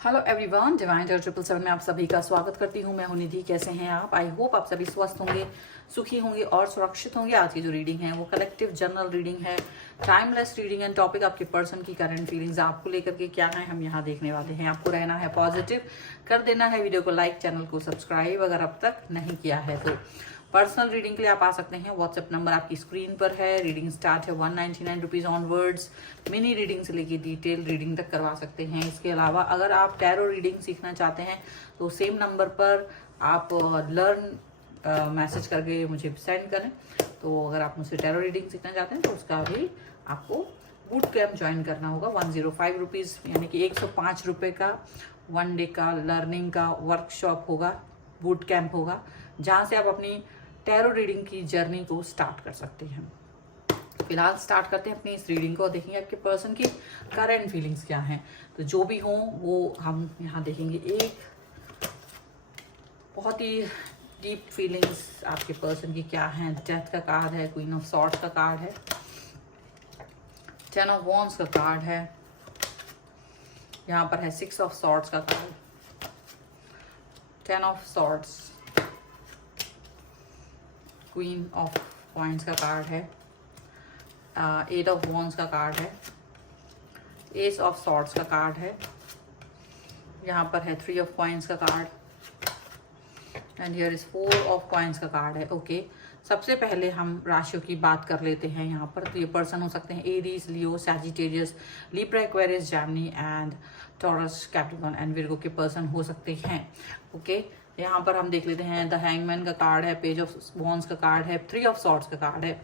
Hello everyone, divine 777 में आप सभी का स्वागत करती हूँ। मैं हूँ निधि। कैसे हैं आप? आई होप आप सभी स्वस्थ होंगे, सुखी होंगे और सुरक्षित होंगे। आज की जो रीडिंग है वो कलेक्टिव जनरल रीडिंग है, टाइमलेस रीडिंग एंड टॉपिक आपके पर्सन की करंट फीलिंग्स आपको लेकर के क्या है हम यहाँ देखने वाले हैं। आपको रहना है पॉजिटिव, कर देना है वीडियो को लाइक, चैनल को सब्सक्राइब अगर अब तक नहीं किया है तो। पर्सनल रीडिंग के लिए आप आ सकते हैं। व्हाट्सएप नंबर आपकी स्क्रीन पर है। रीडिंग स्टार्ट है 199 रुपीज़ ऑनवर्ड्स। मिनी रीडिंग से लेके डिटेल रीडिंग तक करवा सकते हैं। इसके अलावा अगर आप टैरो रीडिंग सीखना चाहते हैं तो सेम नंबर पर आप लर्न मैसेज करके मुझे सेंड करें। तो अगर आप मुझसे टैरो रीडिंग सीखना चाहते हैं तो उसका भी आपको बूट कैंप ज्वाइन करना होगा। 105 रुपीज़ यानी कि 105 रुपये का 1 डे का लर्निंग का वर्कशॉप होगा, बूट कैंप होगा, जहाँ से आप अपनी टैरो रीडिंग की जर्नी को स्टार्ट कर सकते हैं। फिलहाल स्टार्ट करते हैं अपनी इस रीडिंग को। देखेंगे आपके पर्सन की करंट फीलिंग्स क्या हैं। तो जो भी हों वो हम यहाँ देखेंगे। एक बहुत ही डीप फीलिंग्स आपके पर्सन की क्या हैं। डेथ का कार्ड है, क्वीन ऑफ सॉर्ड्स का कार्ड है, 10 ऑफ वॉन्ड्स का कार्ड है, यहाँ पर है 6 ऑफ सॉर्ड्स का card, 10 of swords, queen of coins का कार्ड है, 8 ऑफ वॉन्ड्स का कार्ड है, एस ऑफ सॉर्ड्स का कार्ड है, यहाँ पर है 3 ऑफ कॉइंस का card and here is 4 of coins का कार्ड है। ओके, सबसे पहले हम राशियों की बात कर लेते हैं यहाँ पर। तो ये पर्सन हो सकते हैं Aries, Leo, Sagittarius, Libra, Aquarius, Gemini and taurus, Capricorn and Virgo के पर्सन हो सकते हैं। ओके, यहाँ पर हम देख लेते हैं। द हैंगमैन का कार्ड है, पेज ऑफ वॉन्ड्स का कार्ड है, 3 ऑफ सॉर्ड्स का कार्ड है।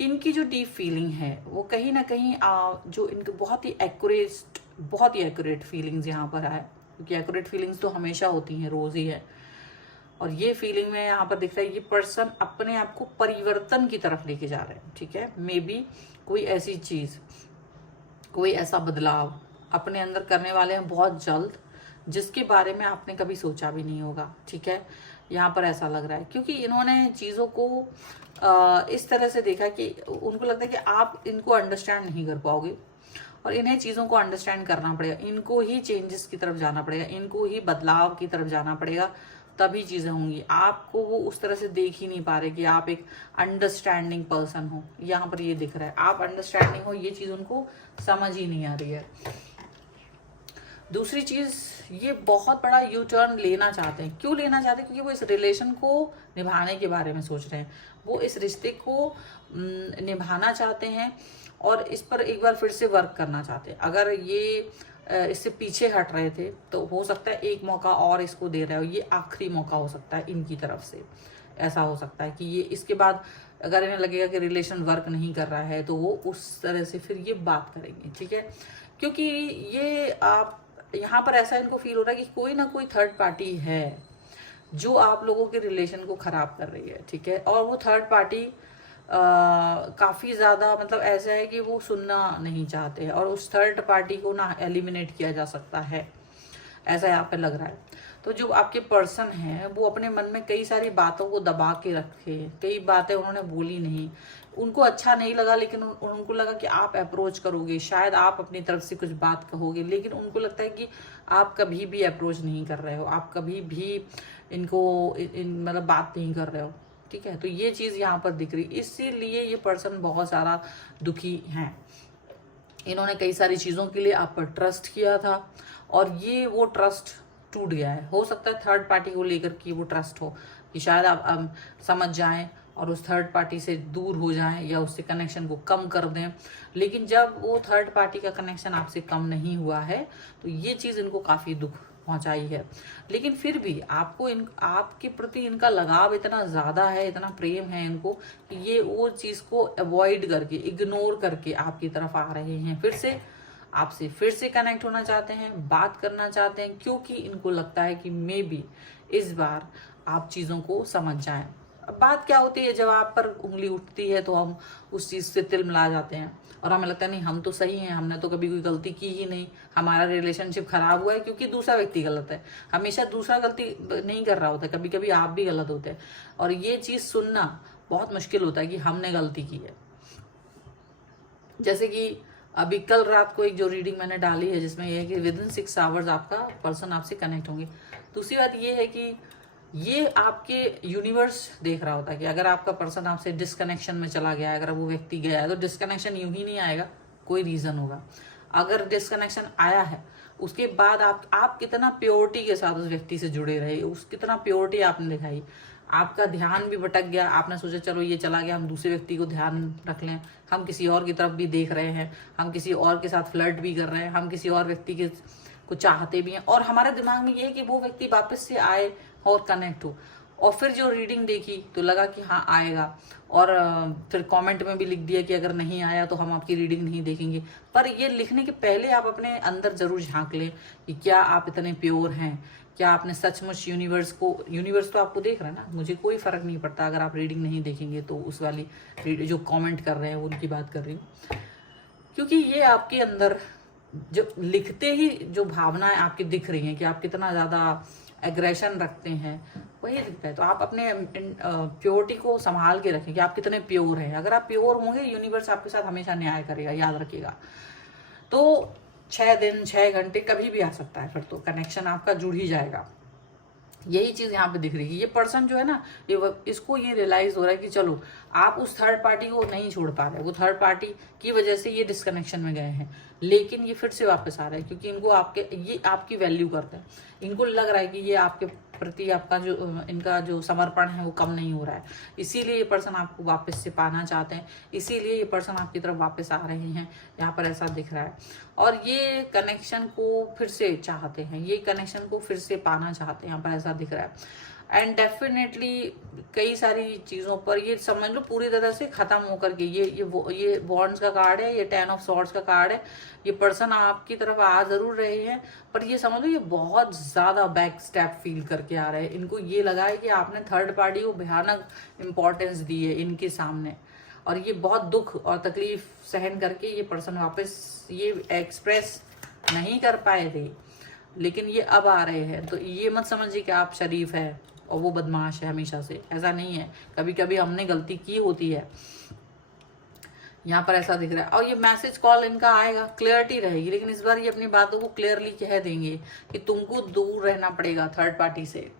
इनकी जो डीप फीलिंग है वो कहीं ना कहीं जो इनके बहुत ही एक्यूरेट फीलिंग्स यहाँ पर आए, क्योंकि एक्यूरेट फीलिंग्स तो हमेशा होती हैं, रोज ही है। और ये फीलिंग में यहाँ पर दिख रहा है ये पर्सन अपने आप को परिवर्तन की तरफ लेके जा रहे हैं। ठीक है, मे बी कोई ऐसी चीज, कोई ऐसा बदलाव अपने अंदर करने वाले हैं बहुत जल्द, जिसके बारे में आपने कभी सोचा भी नहीं होगा। ठीक है, यहाँ पर ऐसा लग रहा है क्योंकि इन्होंने चीज़ों को इस तरह से देखा कि उनको लगता है कि आप इनको अंडरस्टैंड नहीं कर पाओगे और इन्हें चीज़ों को अंडरस्टैंड करना पड़ेगा, इनको ही चेंजेस की तरफ जाना पड़ेगा, इनको ही बदलाव की तरफ जाना पड़ेगा, तभी चीज़ें होंगी। आपको वो उस तरह से देख ही नहीं पा रहे कि आप एक अंडरस्टैंडिंग पर्सन हो। यहाँ पर ये दिख रहा है आप अंडरस्टैंडिंग हो, ये चीज़ उनको समझ ही नहीं आ रही है। दूसरी चीज, ये बहुत बड़ा यू टर्न लेना चाहते हैं। क्यों लेना चाहते हैं? क्योंकि वो इस रिलेशन को निभाने के बारे में सोच रहे हैं। वो इस रिश्ते को निभाना चाहते हैं और इस पर एक बार फिर से वर्क करना चाहते हैं। अगर ये इससे पीछे हट रहे थे तो हो सकता है एक मौका और इसको दे रहे हो, ये आखिरी मौका हो सकता है इनकी तरफ से। ऐसा हो सकता है कि ये इसके बाद अगर इन्हें लगेगा कि रिलेशन वर्क नहीं कर रहा है तो वो उस तरह से फिर ये बात करेंगे। ठीक है, क्योंकि ये आप यहाँ पर ऐसा इनको फील हो रहा है कि कोई ना कोई थर्ड पार्टी है जो आप लोगों के रिलेशन को खराब कर रही है। ठीक है, और वो थर्ड पार्टी काफ़ी ज़्यादा मतलब ऐसा है कि वो सुनना नहीं चाहते और उस थर्ड पार्टी को ना एलिमिनेट किया जा सकता है, ऐसा यहाँ पे लग रहा है। तो जो आपके पर्सन हैं वो अपने मन में कई सारी बातों को दबा के रखे, कई बातें उन्होंने बोली नहीं, उनको अच्छा नहीं लगा, लेकिन उनको लगा कि आप अप्रोच करोगे, शायद आप अपनी तरफ से कुछ बात कहोगे, लेकिन उनको लगता है कि आप कभी भी अप्रोच नहीं कर रहे हो, आप कभी भी इनको मतलब बात नहीं कर रहे हो। ठीक है, तो ये चीज़ यहाँ पर दिख रही, इसीलिए ये पर्सन बहुत सारा दुखी हैं। इन्होंने कई सारी चीज़ों के लिए आप पर ट्रस्ट किया था और ये वो ट्रस्ट टूट गया है। हो सकता है थर्ड पार्टी को लेकर कि वो ट्रस्ट हो कि शायद आप समझ जाएं और उस थर्ड पार्टी से दूर हो जाएं या उससे कनेक्शन को कम कर दें, लेकिन जब वो थर्ड पार्टी का कनेक्शन आपसे कम नहीं हुआ है तो ये चीज़ इनको काफ़ी दुख पहुंचाई है। लेकिन फिर भी आपको आपके प्रति इनका लगाव इतना ज़्यादा है, इतना प्रेम है इनको कि ये वो चीज़ को अवॉइड करके, इग्नोर करके आपकी तरफ आ रहे हैं। फिर से आपसे फिर से कनेक्ट होना चाहते हैं, बात करना चाहते हैं, क्योंकि इनको लगता है कि मे बी इस बार आप चीज़ों को समझ जाएं। अब बात क्या होती है, जब आप पर उंगली उठती है तो हम उस चीज़ से तिल मिला जाते हैं और हमें लगता है नहीं हम तो सही हैं, हमने तो कभी कोई गलती की ही नहीं, हमारा रिलेशनशिप खराब हुआ है क्योंकि दूसरा व्यक्ति गलत है। हमेशा दूसरा गलती नहीं कर रहा होता, कभी कभी आप भी गलत होते हैं और ये चीज़ सुनना बहुत मुश्किल होता है कि हमने गलती की है। जैसे कि अभी कल रात को एक जो रीडिंग मैंने डाली है जिसमें ये है कि विद इन 6 आवर्स आपका पर्सन आपसे कनेक्ट होंगे। दूसरी बात ये है कि ये आपके यूनिवर्स देख रहा होता है कि अगर आपका पर्सन आपसे डिस्कनेक्शन में चला गया है, अगर वो व्यक्ति गया है, तो डिस्कनेक्शन यूं ही नहीं आएगा, कोई रीजन होगा। अगर डिस्कनेक्शन आया है उसके बाद आप कितना प्योरिटी के साथ उस व्यक्ति से जुड़े रहे, उस कितना प्योरिटी आपने दिखाई, आपका ध्यान भी भटक गया, आपने सोचा चलो ये चला गया, हम दूसरे व्यक्ति को ध्यान रख लें, हम किसी और की तरफ भी देख रहे हैं, हम किसी और के साथ फ्लर्ट भी कर रहे हैं, हम किसी और व्यक्ति के को चाहते भी हैं, और हमारे दिमाग में ये है कि वो व्यक्ति वापस से आए और कनेक्ट हो। और फिर जो रीडिंग देखी तो लगा कि हाँ आएगा, और फिर कमेंट में भी लिख दिया कि अगर नहीं आया तो हम आपकी रीडिंग नहीं देखेंगे। पर ये लिखने के पहले आप अपने अंदर जरूर झांक लें कि क्या आप इतने प्योर हैं, क्या आपने सचमुच यूनिवर्स तो आपको देख रहा है ना, मुझे कोई फर्क नहीं पड़ता अगर आप रीडिंग नहीं देखेंगे तो उस वाली जो कमेंट कर रहे हैं उनकी बात कर रही हूँ, क्योंकि ये आपके अंदर जो लिखते ही जो भावनाएं आपकी दिख रही हैं कि आप कितना ज़्यादा एग्रेशन रखते हैं, वही दिखता है। तो आप अपने प्योरिटी को संभाल के रखें कि आप कितने प्योर हैं। अगर आप प्योर होंगे यूनिवर्स आपके साथ हमेशा न्याय करेगा, याद रखिएगा। तो 6 दिन 6 घंटे कभी भी आ सकता है, फिर तो कनेक्शन आपका जुड़ ही जाएगा। यही चीज यहाँ पे दिख रही है। ये पर्सन जो है ना, इसको ये रियलाइज हो रहा है कि चलो आप उस थर्ड पार्टी को नहीं छोड़ पा रहे, वो थर्ड पार्टी की वजह से ये डिस्कनेक्शन में गए हैं, लेकिन ये फिर से वापस आ रहा है क्योंकि इनको ये आपकी वैल्यू करते हैं। इनको लग रहा है कि ये आपके प्रति आपका जो इनका जो समर्पण है वो कम नहीं हो रहा है, इसीलिए ये पर्सन आपको वापस से पाना चाहते हैं, इसीलिए ये पर्सन आपकी तरफ वापस आ रहे हैं, यहाँ पर ऐसा दिख रहा है। और ये कनेक्शन को फिर से चाहते हैं, ये कनेक्शन को फिर से पाना चाहते हैं, यहाँ पर ऐसा दिख रहा है। एंड डेफिनेटली कई सारी चीज़ों पर ये समझ लो पूरी तरह से ख़त्म होकर के ये बॉन्ड्स का कार्ड है, ये 10 ऑफ सॉर्ड्स का कार्ड है। ये पर्सन आपकी तरफ आ जरूर रहे हैं, पर ये समझ लो ये बहुत ज़्यादा बैक स्टेप फील करके आ रहे हैं। इनको ये लगा है कि आपने थर्ड पार्टी को भयानक इम्पोर्टेंस दी है इनके सामने, और ये बहुत दुख और तकलीफ सहन करके ये पर्सन वापस ये एक्सप्रेस नहीं कर पाए थे, लेकिन ये अब आ रहे हैं। तो ये मत समझिए कि आप शरीफ है और वो बदमाश है हमेशा से, ऐसा नहीं है। कभी कभी हमने गलती की होती है, यहाँ पर ऐसा दिख रहा है। और ये मैसेज कॉल इनका आएगा, क्लियरिटी रहेगी, लेकिन इस बार ये अपनी बातों को क्लियरली कह देंगे कि तुमको दूर रहना पड़ेगा थर्ड पार्टी से।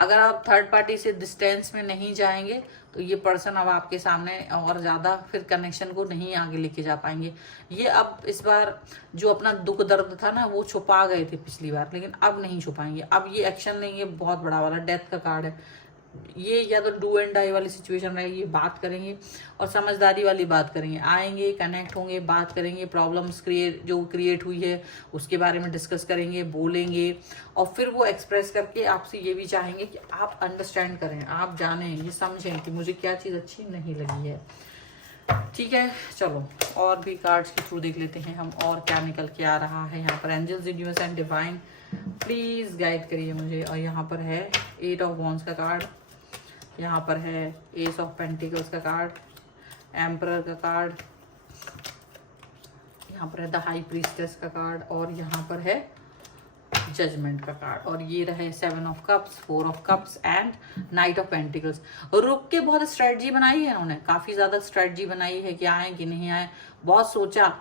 अगर आप थर्ड पार्टी से डिस्टेंस में नहीं जाएंगे तो ये पर्सन अब आपके सामने और ज़्यादा फिर कनेक्शन को नहीं आगे लेके जा पाएंगे। ये अब इस बार जो अपना दुख दर्द था ना वो छुपा गए थे पिछली बार, लेकिन अब नहीं छुपाएंगे। अब ये एक्शन लेंगे, बहुत बड़ा वाला डेथ का कार्ड है ये, या तो डू एंड डाई वाली सिचुएशन रहेगी। ये बात करेंगे और समझदारी वाली बात करेंगे, आएंगे, कनेक्ट होंगे, बात करेंगे, प्रॉब्लम्स क्रिएट हुई है उसके बारे में डिस्कस करेंगे, बोलेंगे, और फिर वो एक्सप्रेस करके आपसे ये भी चाहेंगे कि आप अंडरस्टैंड करें, आप जानें, ये समझें कि मुझे क्या चीज़ अच्छी नहीं लगी है। ठीक है, चलो और भी कार्ड्स के थ्रू देख लेते हैं हम और क्या निकल के आ रहा है। यहाँ पर angels, universe and divine please guide करिए मुझे। और यहाँ पर है 8 ऑफ वॉन्ड्स का कार्ड, यहाँ पर है एस ऑफ पेंटिकल्स का कार्ड, एम्परर का कार्ड, यहाँ पर है द हाई प्रीस्टेस का कार्ड, और यहाँ पर है जजमेंट का कार्ड। और ये रहे 7 of cups, 4 of cups and night of pentacles. रुक के बहुत स्ट्रेटजी बनाई है इन्होंने, काफ़ी ज़्यादा स्ट्रेटजी बनाई है कि आए कि नहीं आए, बहुत सोचा,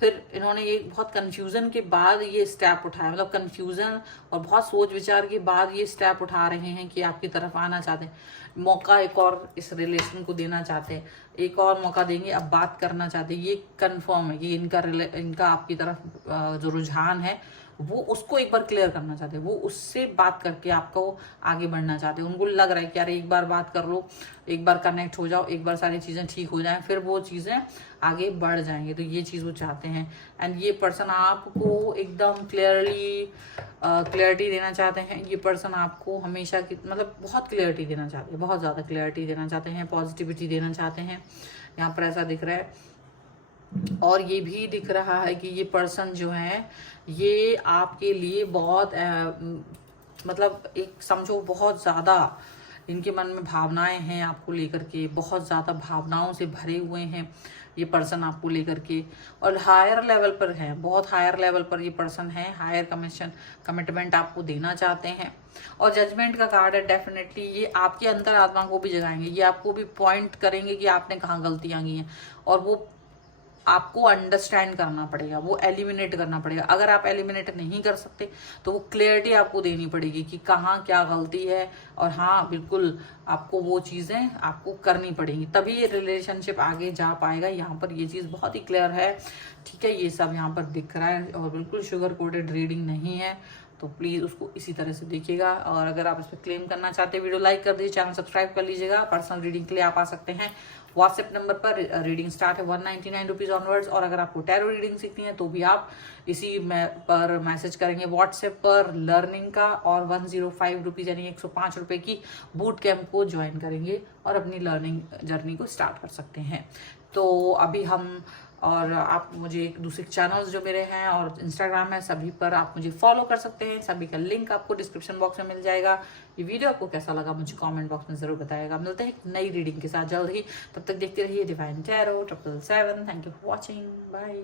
फिर इन्होंने ये बहुत कंफ्यूजन के बाद ये स्टेप उठाया, मतलब कंफ्यूजन और बहुत सोच विचार के बाद ये स्टेप उठा रहे हैं कि आपकी तरफ आना चाहते हैं, मौका एक और इस रिलेशन को देना चाहते हैं, एक और मौका देंगे, अब बात करना चाहते हैं। ये कंफर्म है कि इनका आपकी तरफ जो रुझान है वो उसको एक बार क्लियर करना चाहते हैं, वो उससे बात करके आपको आगे बढ़ना चाहते हैं। उनको लग रहा है कि यार एक बार बात कर लो, एक बार कनेक्ट हो जाओ, एक बार सारी चीज़ें ठीक हो जाएं, फिर वो चीज़ें आगे बढ़ जाएंगे। तो ये चीज़ वो चाहते हैं। एंड ये पर्सन आपको एकदम क्लियरिटी देना चाहते हैं। ये पर्सन आपको हमेशा की मतलब बहुत क्लियरिटी देना चाहते हैं, बहुत ज़्यादा क्लियरिटी देना चाहते हैं, पॉजिटिविटी देना चाहते हैं, यहाँ पर ऐसा दिख रहा है। और ये भी दिख रहा है कि ये पर्सन जो है ये आपके लिए बहुत मतलब एक समझो बहुत ज़्यादा इनके मन में भावनाएं हैं आपको लेकर के, बहुत ज़्यादा भावनाओं से भरे हुए हैं ये पर्सन आपको लेकर के, और हायर लेवल पर है, बहुत हायर लेवल पर ये पर्सन है, हायर कमिटमेंट आपको देना चाहते हैं। और जजमेंट का कार्ड है, डेफिनेटली ये आपके अंतर आत्मा को भी जगाएंगे, ये आपको भी पॉइंट करेंगे कि आपने कहाँ गलतियाँ की हैं, और वो आपको अंडरस्टैंड करना पड़ेगा, वो एलिमिनेट करना पड़ेगा। अगर आप एलिमिनेट नहीं कर सकते तो वो क्लियरिटी आपको देनी पड़ेगी कि कहाँ क्या गलती है, और हाँ बिल्कुल आपको वो चीज़ें आपको करनी पड़ेंगी, तभी ये रिलेशनशिप आगे जा पाएगा। यहाँ पर ये चीज़ बहुत ही क्लियर है, ठीक है। ये सब यहाँ पर दिख रहा है और बिल्कुल शुगर कोटेड रीडिंग नहीं है, तो प्लीज़ उसको इसी तरह से देखिएगा। और अगर आप इस पर क्लेम करना चाहते हैं, वीडियो लाइक कर दीजिए, चैनल सब्सक्राइब कर लीजिएगा। पर्सनल रीडिंग के लिए आप आ सकते हैं व्हाट्सएप नंबर पर। रीडिंग स्टार्ट है 199 रुपीज़ ऑनवर्ड्स। और अगर आपको टैरो रीडिंग सीखनी है तो भी आप इसी पर मैसेज करेंगे व्हाट्सएप पर लर्निंग का, और 105 रुपीज़ यानी 105 रुपये की बूट कैंप को ज्वाइन करेंगे और अपनी लर्निंग जर्नी को स्टार्ट कर सकते हैं। तो अभी हम, और आप मुझे दूसरे चैनल्स जो मेरे हैं और इंस्टाग्राम है, सभी पर आप मुझे फॉलो कर सकते हैं। सभी का लिंक आपको डिस्क्रिप्शन बॉक्स में मिल जाएगा। ये वीडियो आपको कैसा लगा मुझे कमेंट बॉक्स में ज़रूर बताएगा। मिलते हैं एक नई रीडिंग के साथ जल्द ही, तब तक देखते रहिए divine tarot 777। Thank you for watching, bye.